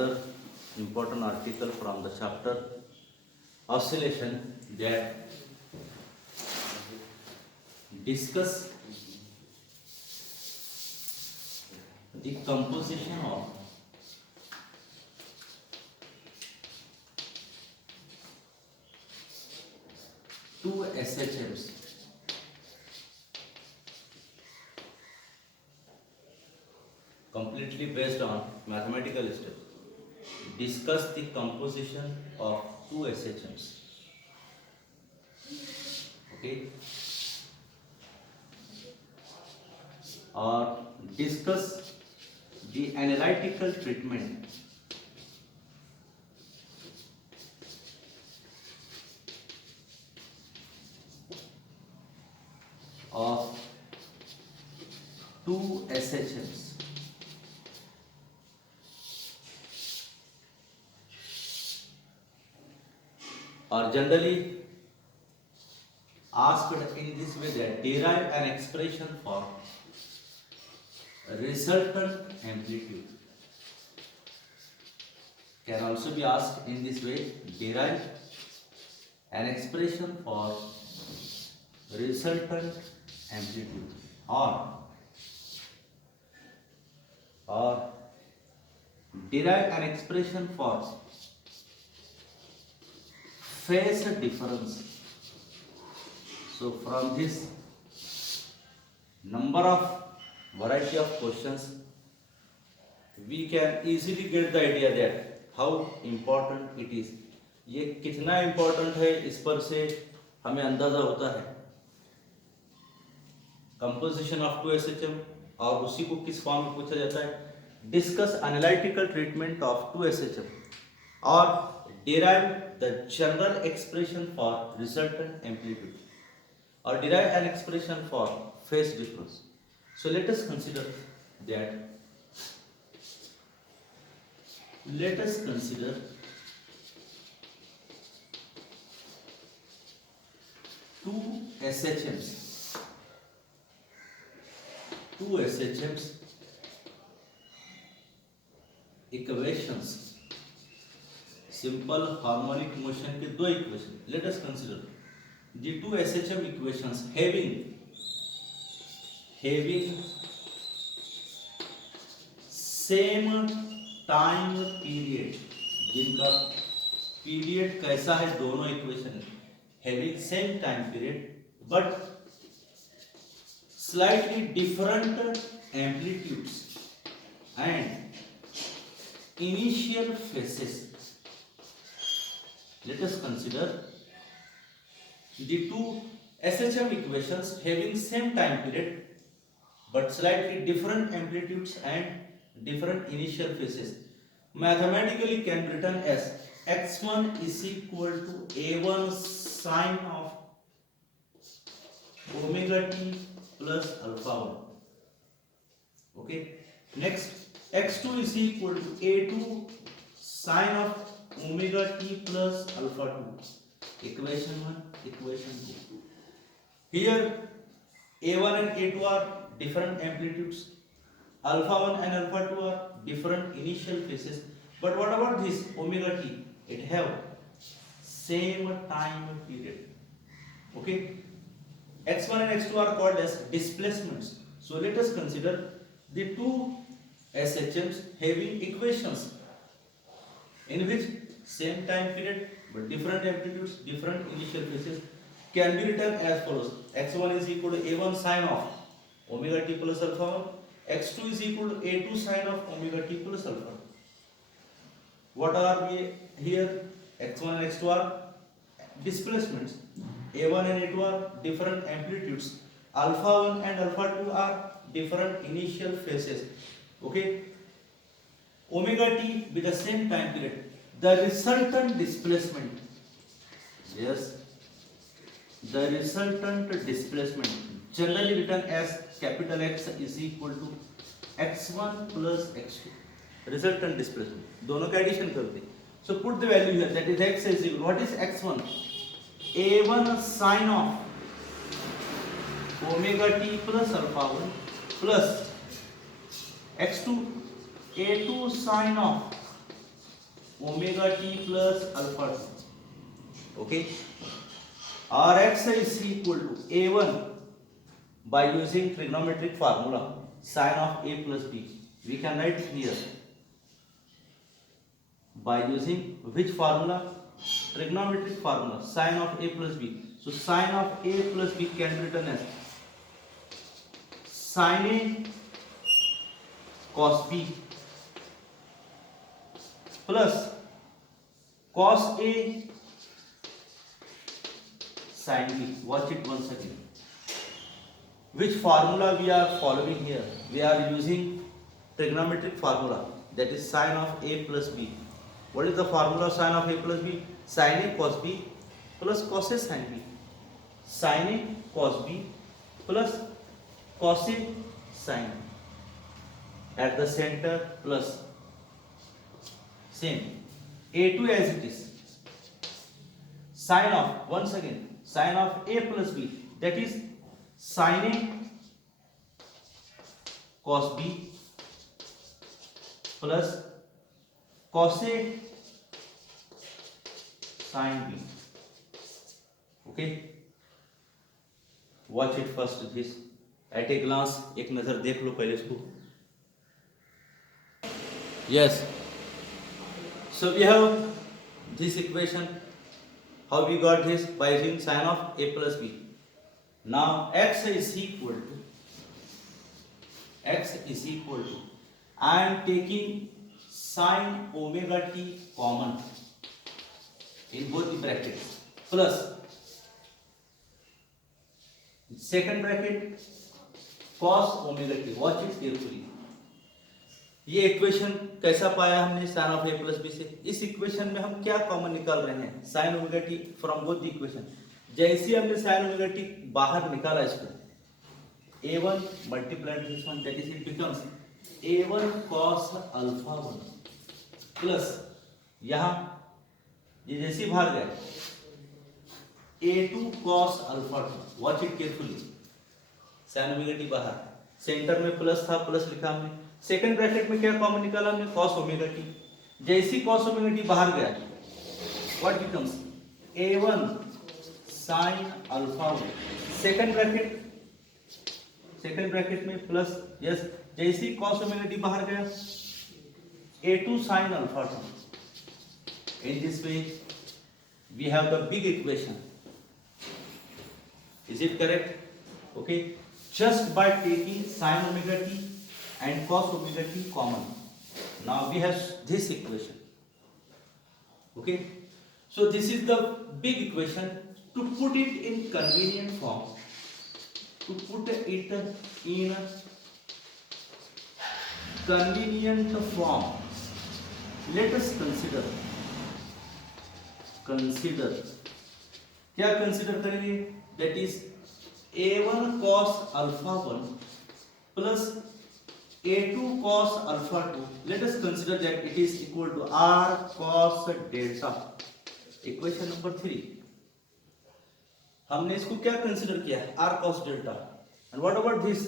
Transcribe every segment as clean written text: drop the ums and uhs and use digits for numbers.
another important article from the chapter oscillation that discuss the composition of two SHMs completely based on mathematical steps. Discuss the composition of two SHMs. Okay. Or discuss the analytical treatment of two SHMs. Or generally asked in this way that derive an expression for resultant amplitude. Can also be asked in this way, derive an expression for resultant amplitude or derive an expression for phase difference. So from this number of variety of questions we can easily get the idea that how important it is. ये कितना important है इस पर से हमें अंदाजा होता है composition of two SHM और उसी को किस फॉर्म में पूछा जाता है discuss analytical treatment of two SHM और derive the general expression for resultant amplitude or derive an expression for phase difference. So let us consider two SHMs equations, simple harmonic motion के दो equation. Let us consider the two SHM equations having same time period. जिनका period कैसा है दोनों equation having same time period but slightly different amplitudes and initial phases. Let us consider the two SHM equations having same time period but slightly different amplitudes and different initial phases. Mathematically can be written as x1 is equal to a1 sine of omega t plus alpha 1. Okay. Next, x2 is equal to a2 sine of omega t plus alpha 2. Equation 1, equation 2. Here a1 and a2 are different amplitudes. Alpha 1 and alpha 2 are different initial phases. But what about this omega t? It have same time period. Okay. x1 and x2 are called as displacements. So let us consider the two SHMs having equations in which same time period but different amplitudes, different initial phases can be written as follows. x1 is equal to a1 sine of omega t plus alpha 1. x2 is equal to a2 sine of omega t plus alpha. What are we here? x1 and x2 are displacements. a1 and a2 are different amplitudes. Alpha 1 and alpha 2 are different initial phases. Okay. Omega t with the same time period. The resultant displacement. Yes. The resultant displacement generally written as capital X is equal to x1 plus x2. Resultant displacement. दोनों का addition करते. So put the value here. That is x is equal. What is x1? a1 sine of omega t plus alpha 1 plus x2 a2 sine of omega t plus alpha 2. Okay, or x is equal to a1 by using trigonometric formula sin of a plus b. We can write here by using which formula? Trigonometric formula sin of a plus b. So sin of a plus b can be written as sin a cos b plus cos a sin b. Watch it once again. Which formula we are following here? We are using trigonometric formula, that is sin of a plus b. What is the formula of sin of a plus b? Sin a cos b plus cos a sin b. Sin a cos b plus cos a sin b. At the center plus same a2 as it is. Sin of, once again, sin of a plus b, that is sin a cos b plus cos a sin b. Okay, watch it first this at a glance. एक नजर देख लो पहले इसको. Yes, so we have this equation. How we got this? By using sin of a plus b. Now x is equal to I am taking sin omega t common in both the brackets plus second bracket cos omega t. Watch it carefully. ये equation कैसा पाया हमने sin of a plus B से? इस equation में हम क्या common निकाल रहे हैं? sin omega T from both the equation. जैसे हमने sin ओमेगा टी बाहर निकाला इसको, a1 multiplied this one, that is it becomes a1 cos alpha 1 plus यहाँ ये जैसे बाहर गया a2 cos alpha 2. Watch it carefully. sin omega T बाहर, सेंटर में प्लस था, प्लस लिखा हमने. सेकंड ब्रैकेट में क्या कॉमन निकाला हमने? cos omega T. जैसी cos ओमेगा टी बाहर गया, what becomes a1 sin alpha 1. Second bracket में प्लस, यस, जैसी cos ओमेगा टी बाहर गया a2 sin alpha 2. in this way we have the big equation. Is it correct? Okay, just by taking sin omega t and cos omega t common, now we have this equation. Okay, so this is the big equation. To put it in convenient form, let us consider क्या consider करेंगे? that is a1 cos alpha 1 plus a2 cos alpha 2. Let us consider that it is equal to r cos delta. Equation number 3. हमने इसको क्या consider किया? r cos delta. And what about this?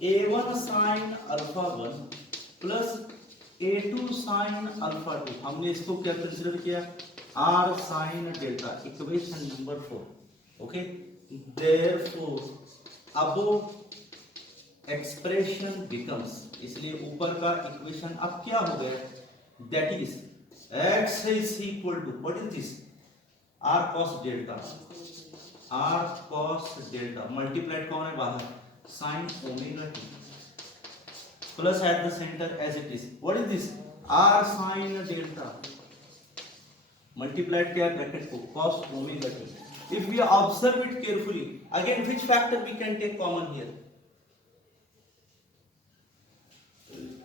a1 sin alpha 1 plus a2 sin alpha 2. हमने इसको क्या consider किया? r sin delta. Equation number 4. Okay, therefore above expression becomes, इसलिए ऊपर का इक्वेशन अब क्या हो गया? that is x is equal to, what is this? r cos delta. Multiplied कौन है बाहर? sin omega t plus at the center as it is, what is this? r sin delta multiplied क्या bracket को? cos omega t. If we observe it carefully, again which factor we can take common here?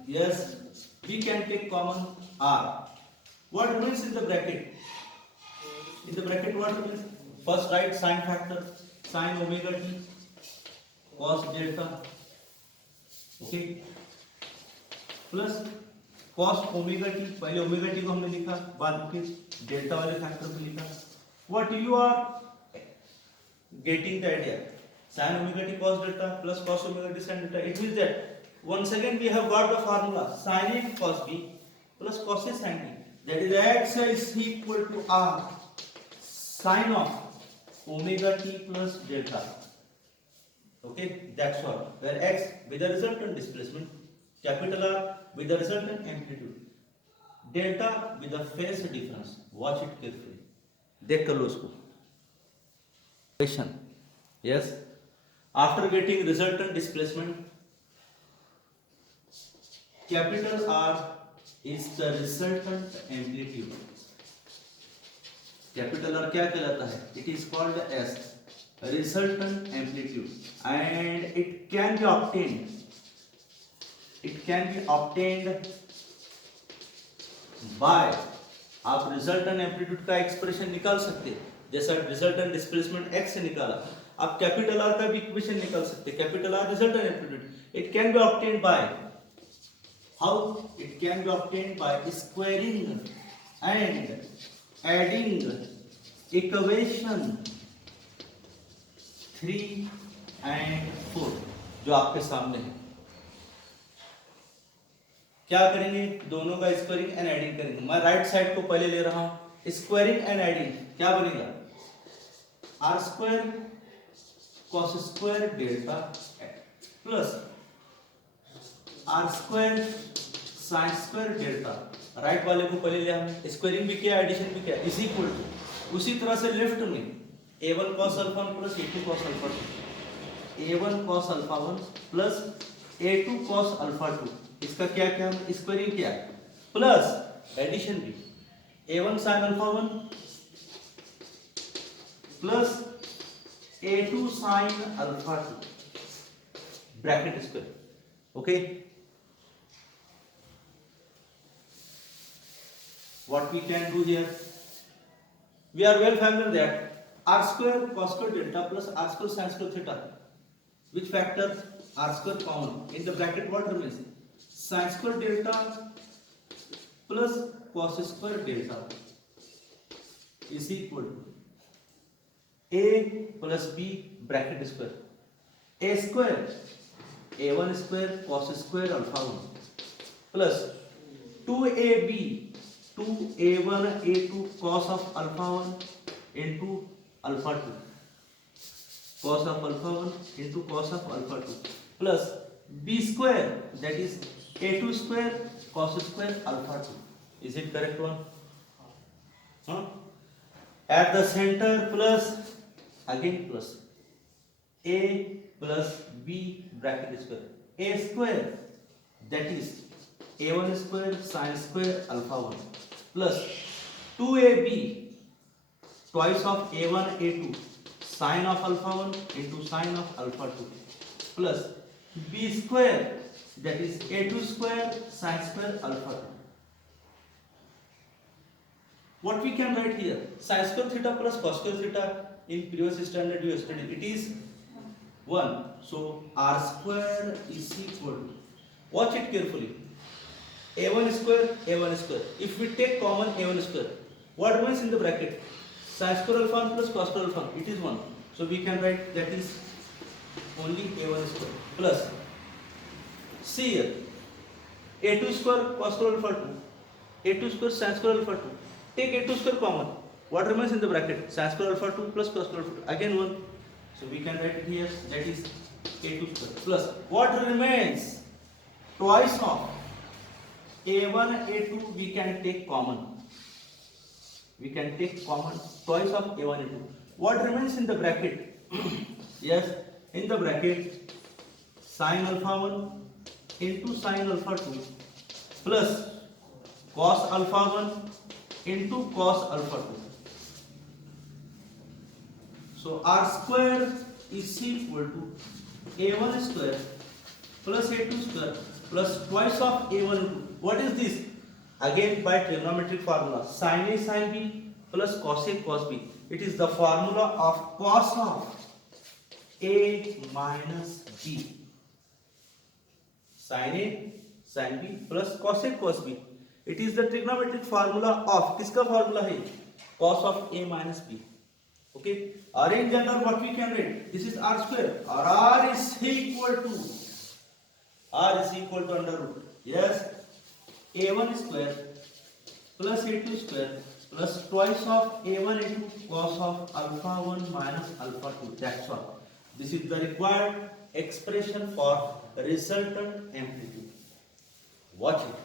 Yes, we can take common r. What remains in the bracket? In the bracket what remains? First write sin factor, sin omega t cos delta, okay, plus cos omega t. पहले omega t को हमने लिखा, बाद में delta वाले factor को लिखा. What you are getting the idea? Sin omega t cos delta plus cos omega t sin delta. It means that once again we have got the formula sin a cos b plus cos A sin B. That is x is equal to r sin of omega t plus delta. Okay, that's all. Where x with the resultant displacement, capital R with the resultant amplitude, delta with the phase difference. Watch it carefully. देख कर लो उसको. Yes. After getting resultant displacement, capital R is the resultant amplitude. Capital R क्या कहलाता है? It is called as resultant amplitude, and it can be obtained by, आप resultant amplitude का expression निकाल सकते हैं. जैसा रिजल्टेंट डिस्प्लेसमेंट x से निकाला, आप कैपिटल R का भी इक्वेशन निकाल सकते हैं. Capital R resultant amplitude, it can be obtained by, how it can be obtained by squaring and adding equation 3 and 4 जो आपके सामने है. क्या करेंगे? दोनों का स्क्वायरिंग एंड एडिंग करेंगे. मैं राइट साइड को पहले ले रहा हूं. स्क्वायरिंग एंड एडिंग क्या बनेगा? R square cos square delta plus R square sine square delta. Right वाले को पहले लिया हमने. स्क्वायरिंग भी किया, एडिशन भी किया. इज इक्वल टू, उसी तरह से लेफ्ट में a1 cos alpha 1 plus a2 cos alpha 2, a1 cos alpha 1 plus a2 cos alpha 2. इसका क्या क्या स्क्वायरिंग किया प्लस एडिशन भी, a1 sin alpha 1 plus a2 sin alpha 2 bracket square. Okay, what we can do here, we are well familiar that r square cos square delta plus r square sin square theta, which factor? R square common. In the bracket what remains? Sin square delta plus cos square delta is equal to a plus b bracket square, a square a1 square cos square alpha 1 plus 2ab 2a1 a2 cos of alpha 1 into alpha 2, cos of alpha 1 into cos of alpha 2 plus b square, that is a2 square cos square alpha 2. Is it correct one? At the center plus, again plus a plus b bracket square, a square, that is a1 square sin square alpha 1 plus 2ab twice of a1 a2 sin of alpha 1 into sin of alpha 2 plus b square, that is a2 square sin square alpha 2. What we can write here? Sin square theta plus cos square theta, in previous standard you studied, it is 1. So r square is equal to, watch it carefully, a1 square a1 square. If we take common a1 square, what remains in the bracket? Sin square alpha 1 plus cos square alpha 1, it is 1. So we can write that is only a1 square plus, see here, a2 square cos square alpha 2, a2 square sin square alpha 2. Take a2 square common. What remains in the bracket? Sin square alpha 2 plus cos square alpha 2. Again 1. So we can write it here, that is a2 square plus what remains? Twice of a1 a2 we can take common. We can take common twice of a1 a2. What remains in the bracket? Yes, in the bracket sin alpha 1 into sin alpha 2 plus cos alpha 1 into cos alpha 2. So r square is equal to a1 square plus a2 square plus twice of a1 2. What is this? Again by trigonometric formula, sin A sin B plus cos A cos B. It is the formula of cos of A minus B. Sin A sin B plus cos A cos B. It is the trigonometric formula of, किसका formula है? Cos of A minus B. Okay. Or in general what we can write? This is r square. Or r is equal to under root. Yes. a1 square plus a2 square plus twice of a1 a2 cos of alpha 1 minus alpha 2. That's all. This is the required expression for resultant amplitude. Watch it.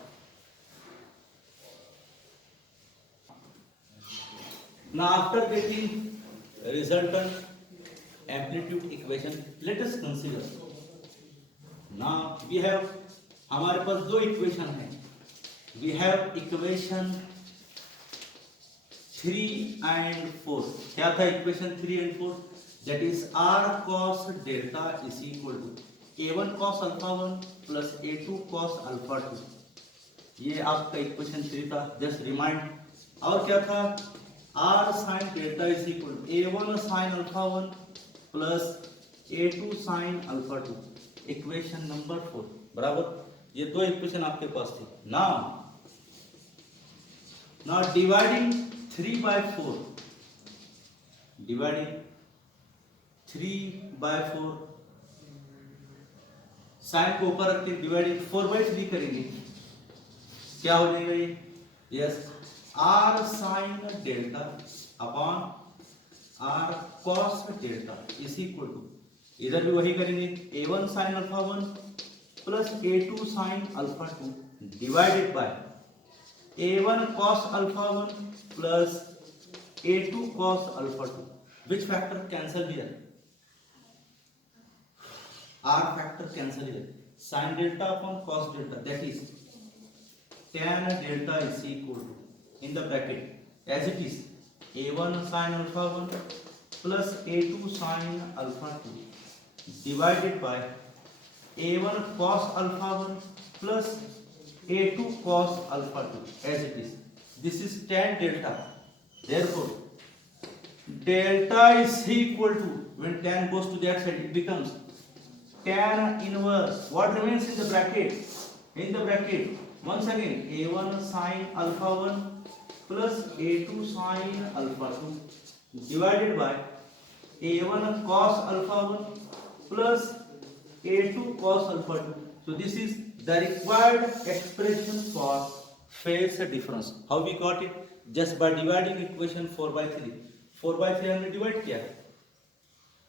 Now after getting resultant amplitude equation, let us consider. Now we have, हमारे पास दो equation है. We have equation 3 and 4. क्या था equation 3 and 4? That is r cos delta is equal to a1 cos alpha 1 plus a2 cos alpha 2. ये आपका equation 3 था. Just remind. और क्या था? r sin delta is equal to a1 sin alpha 1 plus a2 sin alpha 2. Equation number 4. बराबर. ये दो equation आपके पास थी. Now dividing 3 by 4. Dividing 3 by 4. Sign को ऊपर रख के डिवाइडिंग 4 by 3 करेंगे. क्या हो जाएगा ये? Yes, r sin delta upon r cos delta is equal to, इधर भी वही करेंगे, a1 sin alpha 1 plus a2 sin alpha 2 divided by a1 cos alpha 1 plus a2 cos alpha 2. Which factor cancel here? R factor cancel here. Sin delta upon cos delta, that is tan delta is equal to, in the bracket as it is, a1 sin alpha 1 plus a2 sin alpha 2 divided by a1 cos alpha 1 plus a2 cos alpha 2 as it is. This is tan delta. Therefore delta is equal to, when tan goes to that side it becomes tan inverse. What remains in the bracket? In the bracket, once again, a1 sin alpha 1 plus a2 sin alpha 2 divided by a1 cos alpha 1 plus a2 cos alpha 2. So this is the required expression for phase difference. How we got it? Just by dividing equation 4 by 3. 4 by 3 हमने divide किया,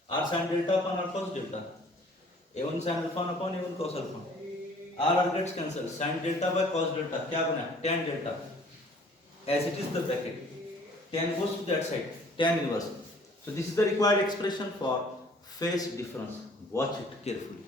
r sin delta upon r cos delta, a1 sin alpha upon a1 cos alpha. R gets cancelled. Sin delta by cos delta क्या बना? Tan delta. As it is the bracket, tan goes to that side, tan inverse. So this is the required expression for phase difference. Watch it carefully.